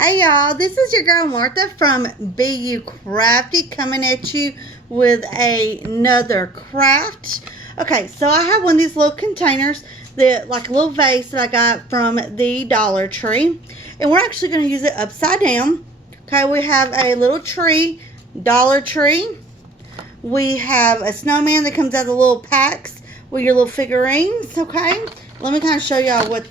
Hey y'all, this is your girl Martha from BU Crafty coming at you with another craft. Okay, so I have one of these little containers that like a little vase that I got from the Dollar Tree, and we're actually going to use it upside down. Okay, we have a little tree, Dollar Tree. We have a snowman that comes out of the little packs with your little figurines. Okay, let me kind of show y'all what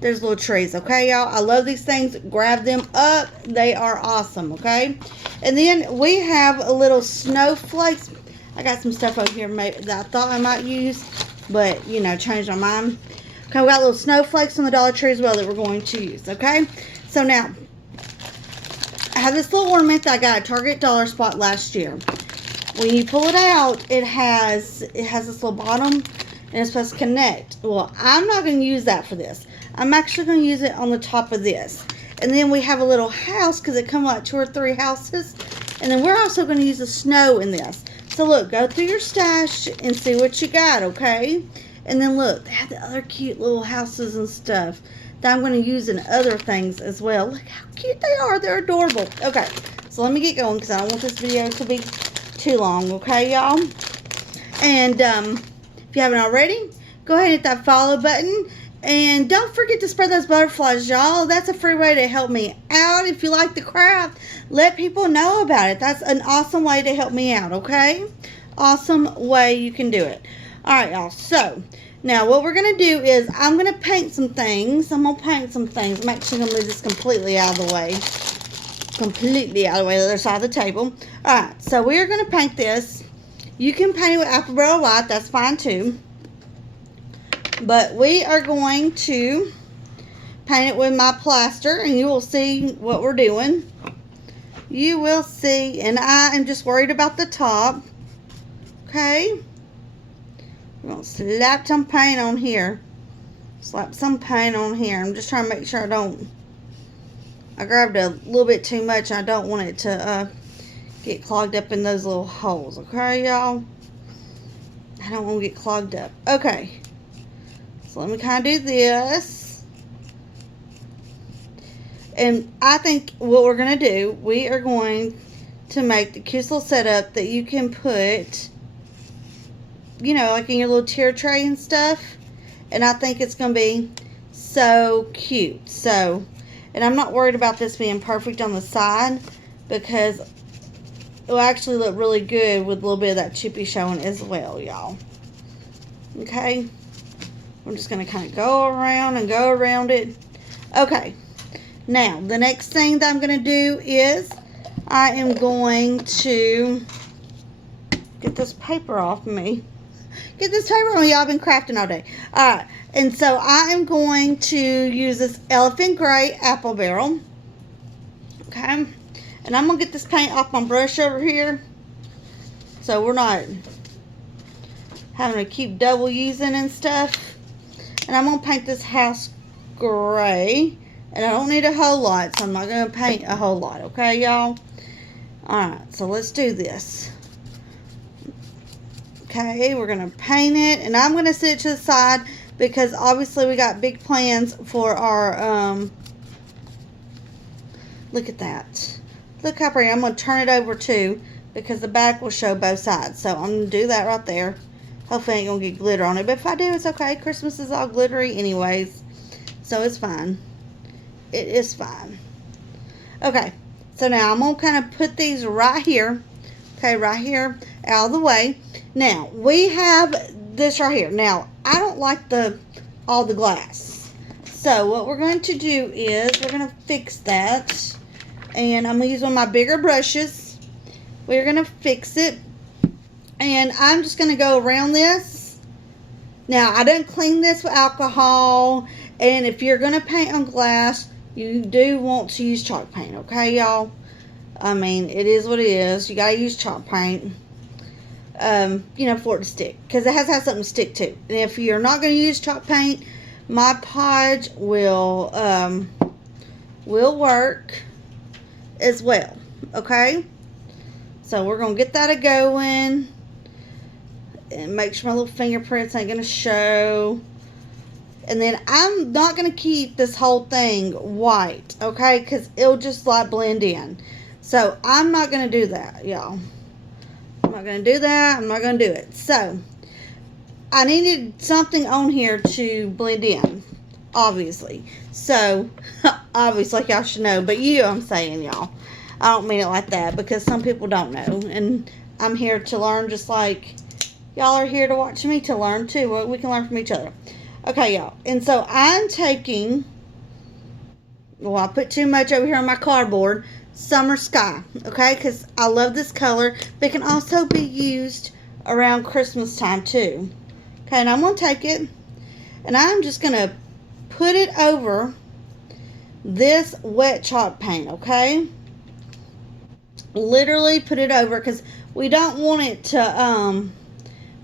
there's little trees, okay, y'all? I love these things. Grab them up. They are awesome, okay? And then we have a little snowflakes. I got some stuff over here that I thought I might use, but, you know, changed my mind. Okay, we got little snowflakes on the Dollar Tree as well that we're going to use, okay? So now, I have this little ornament that I got at Target Dollar Spot last year. When you pull it out, it has this little bottom, and it's supposed to connect. Well, I'm not going to use that for this. I'm actually going to use it on the top of this. And then we have a little house because it comes like 2 or 3 houses. And then we're also going to use the snow in this. So look, go through your stash and see what you got, okay? And then look, they have the other cute little houses and stuff that I'm going to use in other things as well. Look how cute they are. They're adorable. Okay, so let me get going because I don't want this video to be too long, okay, y'all? And if you haven't already, go ahead and hit that follow button. And don't forget to spread those butterflies, y'all. That's a free way to help me out. If you like the craft, let people know about it. That's an awesome way to help me out, okay? Awesome way you can do it. All right, y'all. So, now what we're going to do is I'm going to paint some things. I'm actually going to move this completely out of the way. Completely out of the way, the other side of the table. All right, so we are going to paint this. You can paint it with apple barrel white. That's fine, too. But we are going to paint it with my plaster, and you will see what we're doing. You will see, and I am just worried about the top. Okay. We're going to slap some paint on here. Slap some paint on here. I'm just trying to make sure I grabbed a little bit too much. I don't want it to get clogged up in those little holes. Okay, y'all? I don't want to get clogged up. Okay. So let me kind of do this. And I think what we're going to do, we are going to make the cute little setup that you can put, you know, like in your little tier tray and stuff. And I think it's going to be so cute. So, and I'm not worried about this being perfect on the side because it will actually look really good with a little bit of that chippy showing as well, y'all. Okay. I'm just going to kind of go around and go around it. Okay. Now, the next thing that I'm going to do is I am going to get this paper off me. Get this paper on, y'all. I've been crafting all day. Alright. And so I am going to use this elephant gray apple barrel. Okay. And I'm going to get this paint off my brush over here. So we're not having to keep double using and stuff. And I'm going to paint this house gray. And I don't need a whole lot, so I'm not going to paint a whole lot. Okay, y'all? Alright, so let's do this. Okay, we're going to paint it. And I'm going to sit it to the side because obviously we got big plans for our, look at that. Look how pretty. I'm going to turn it over too because the back will show both sides. So I'm going to do that right there. Hopefully I ain't going to get glitter on it. But if I do, it's okay. Christmas is all glittery anyways. So it's fine. It is fine. Okay. So now I'm going to kind of put these right here. Okay, right here out of the way. Now, we have this right here. Now, I don't like all the glass. So what we're going to do is we're going to fix that. And I'm going to use one of my bigger brushes. We're going to fix it. And I'm just going to go around this. Now, I didn't clean this with alcohol. And if you're going to paint on glass, you do want to use chalk paint. Okay, y'all? I mean, it is what it is. You got to use chalk paint. You know, for it to stick. Because it has to have something to stick to. And if you're not going to use chalk paint, Mod Podge will work as well. Okay? So, we're going to get that a-going. And make sure my little fingerprints ain't going to show. And then I'm not going to keep this whole thing white, okay? Because it'll just like blend in. So I'm not going to do that, y'all. I'm not going to do that. I'm not going to do it. So I needed something on here to blend in, obviously. So, obviously, like y'all should know. But you know what I'm saying, y'all. I don't mean it like that because some people don't know. And I'm here to learn just like y'all are here to watch me to learn too. We can learn from each other. Okay, y'all. And so I'm taking, well, I put too much over here on my cardboard, Summer Sky, okay? Because I love this color. But it can also be used around Christmas time too. Okay, and I'm going to take it, and I'm just going to put it over this wet chalk paint, okay? Literally put it over, because we don't want it to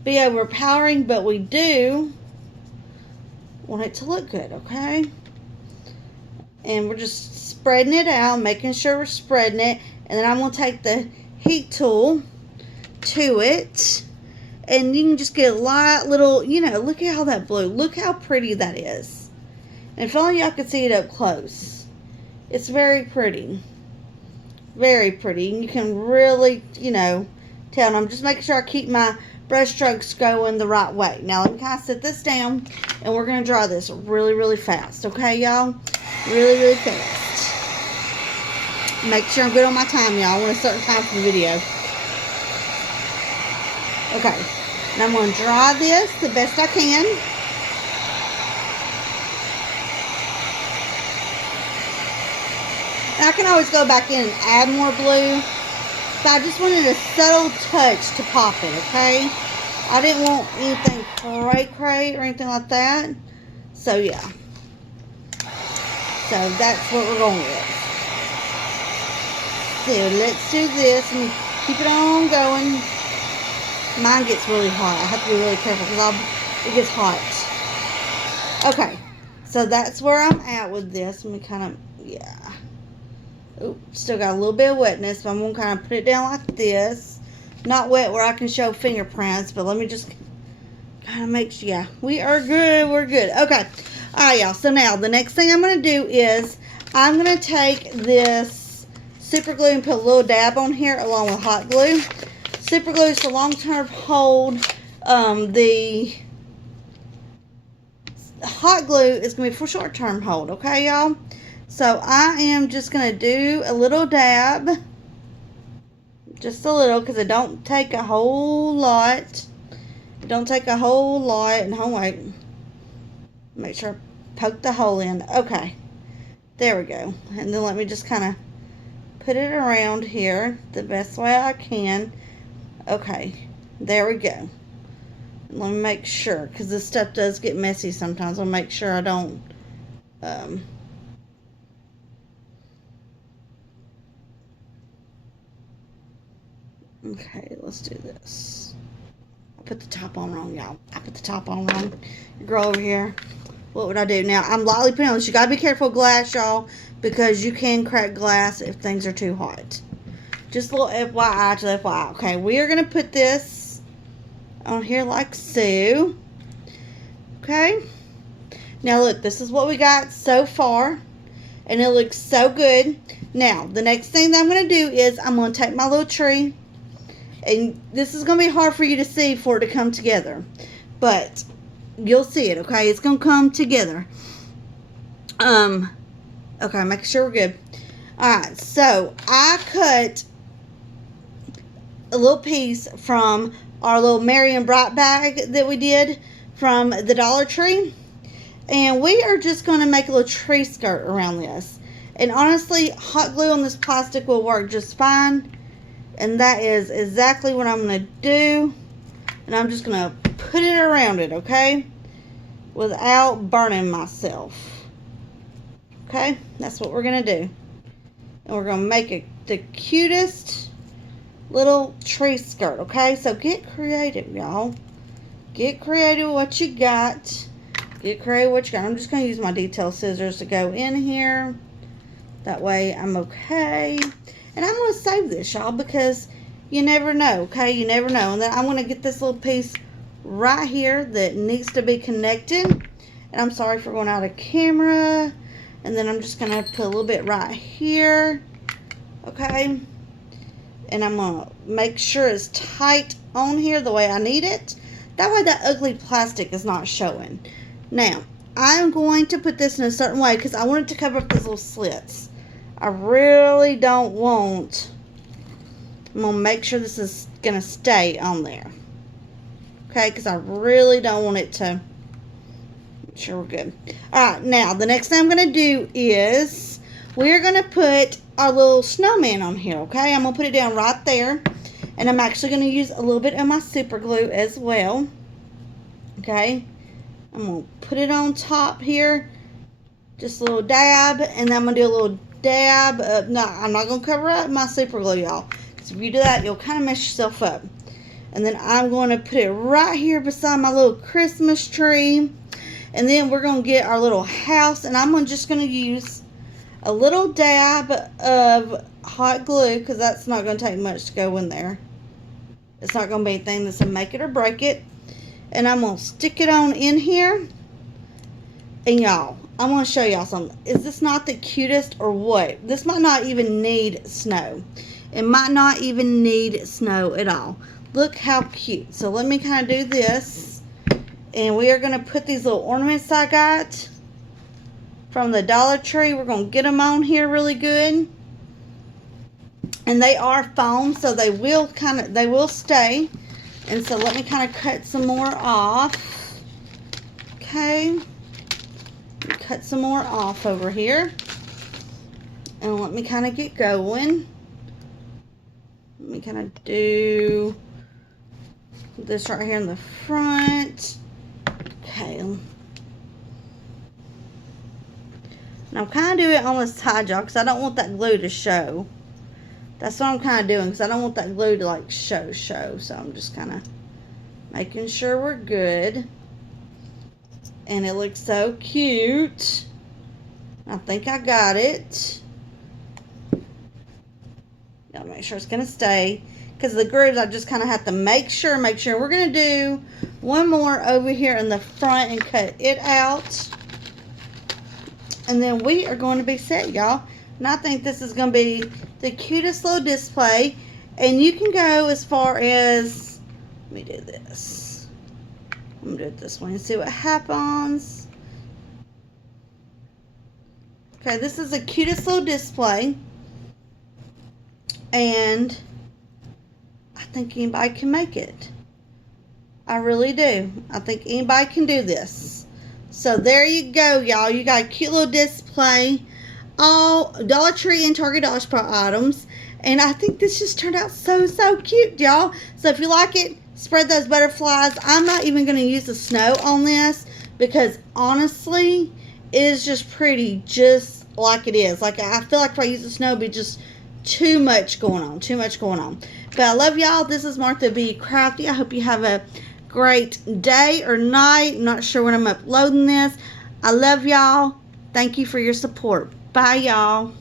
be overpowering, but we do want it to look good, okay? And we're just spreading it out, making sure we're spreading it, and then I'm going to take the heat tool to it. And you can just get a light little, you know, look at all that blue. Look how pretty that is. And if only y'all could see it up close. It's very pretty. Very pretty. And you can really, you know, tell. And I'm just making sure I keep my brush strokes going the right way. Now, let me kind of set this down. And we're going to draw this really, really fast. Okay, y'all? Really, really fast. Make sure I'm good on my time, y'all. I want a certain time for the video. Okay, and I'm going to dry this the best I can. And I can always go back in and add more blue. But I just wanted a subtle touch to pop it, okay? I didn't want anything cray-cray or anything like that. So, yeah. So, that's what we're going with. So, let's do this and keep it on going. Mine gets really hot. I have to be really careful because it gets hot. Okay. So that's where I'm at with this. Let me kind of, yeah. Oop, still got a little bit of wetness. But I'm going to kind of put it down like this. Not wet where I can show fingerprints. But let me just kind of make sure. Yeah. We are good. We're good. Okay. Alright, y'all. So now the next thing I'm going to do is I'm going to take this super glue and put a little dab on here along with hot glue. Super glue is for long-term hold. The hot glue is going to be for short-term hold. Okay, y'all? So, I am just going to do a little dab. Just a little, because it don't take a whole lot. It don't take a whole lot. And hold on, make sure I poke the hole in. Okay. There we go. And then let me just kind of put it around here the best way I can. Okay, there we go. Let me make sure, because this stuff does get messy sometimes. I'll make sure I don't, okay, let's do this. I put the top on wrong, y'all. I put the top on wrong. Girl over here. What would I do? Now, I'm lightly putting on this. You got to be careful with glass, y'all, because you can crack glass if things are too hot. Just a little FYI to the FYI. Okay, we are going to put this on here like so. Okay. Now, look, this is what we got so far. And it looks so good. Now, the next thing that I'm going to do is I'm going to take my little tree. And this is going to be hard for you to see for it to come together. But you'll see it, okay? It's going to come together. Okay, make sure we're good. Alright, so I cut a little piece from our little Merry and Bright bag that we did from the Dollar Tree. And we are just going to make a little tree skirt around this. And honestly, hot glue on this plastic will work just fine. And that is exactly what I'm going to do. And I'm just going to put it around it, okay? Without burning myself. Okay? That's what we're going to do. And we're going to make it the cutest little tree skirt, okay? So get creative, y'all. Get creative with what you got. Get creative with what you got. I'm just going to use my detail scissors to go in here. That way I'm okay. And I'm going to save this, y'all, because you never know, okay? You never know. And then I'm going to get this little piece right here that needs to be connected. And I'm sorry for going out of camera. And then I'm just going to put a little bit right here. Okay. And I'm going to make sure it's tight on here the way I need it. That way that ugly plastic is not showing. Now, I'm going to put this in a certain way because I want it to cover up these little slits. I really don't want... I'm going to make sure this is going to stay on there. Okay, because I really don't want it to... Make sure we're good. Alright, now, the next thing I'm going to do is... We're going to put our little snowman on here, okay? I'm going to put it down right there. And I'm actually going to use a little bit of my super glue as well. Okay? I'm going to put it on top here. Just a little dab. And then I'm going to do a little dab of... No, I'm not going to cover up my super glue, y'all. So if you do that, you'll kind of mess yourself up. And then I'm going to put it right here beside my little Christmas tree. And then we're going to get our little house. And I'm just going to use a little dab of hot glue. Because that's not going to take much to go in there. It's not going to be anything that's going to make it or break it. And I'm going to stick it on in here. And y'all, I want to show y'all something. Is this not the cutest or what? This might not even need snow. It might not even need snow at all. Look how cute. So let me kind of do this. And we are going to put these little ornaments I got from the Dollar Tree. We're going to get them on here really good. And they are foam, so they will stay. And so let me kind of cut some more off. Okay. Cut some more off over here. And let me kind of get going. Let me kind of do this right here in the front. Okay. And I'm kind of doing it on the side, y'all, because I don't want that glue to show. That's what I'm kind of doing, because I don't want that glue to, like, show. So I'm just kind of making sure we're good. And it looks so cute. I think I got it. Gotta make sure it's going to stay. Because the grooves, I just kind of have to make sure. We're going to do one more over here in the front and cut it out. And then we are going to be set, y'all. And I think this is going to be the cutest little display. And you can go as far as... Let me do this. I'm going to do it this way and see what happens. Okay, this is the cutest little display. And I think anybody can make it. I really do. I think anybody can do this. So there you go, y'all. You got a cute little display. All Dollar Tree and Target Dollar Supply items. And I think this just turned out so cute, y'all. So if you like it, spread those butterflies. I'm not even going to use the snow on this. Because honestly, it is just pretty just like it is. Like I feel like if I use the snow, it'd be just too much going on. But I love y'all. This is Martha B. Crafty. I hope you have a great day or night. I'm not sure when I'm uploading this. I love y'all. Thank you for your support. Bye, y'all.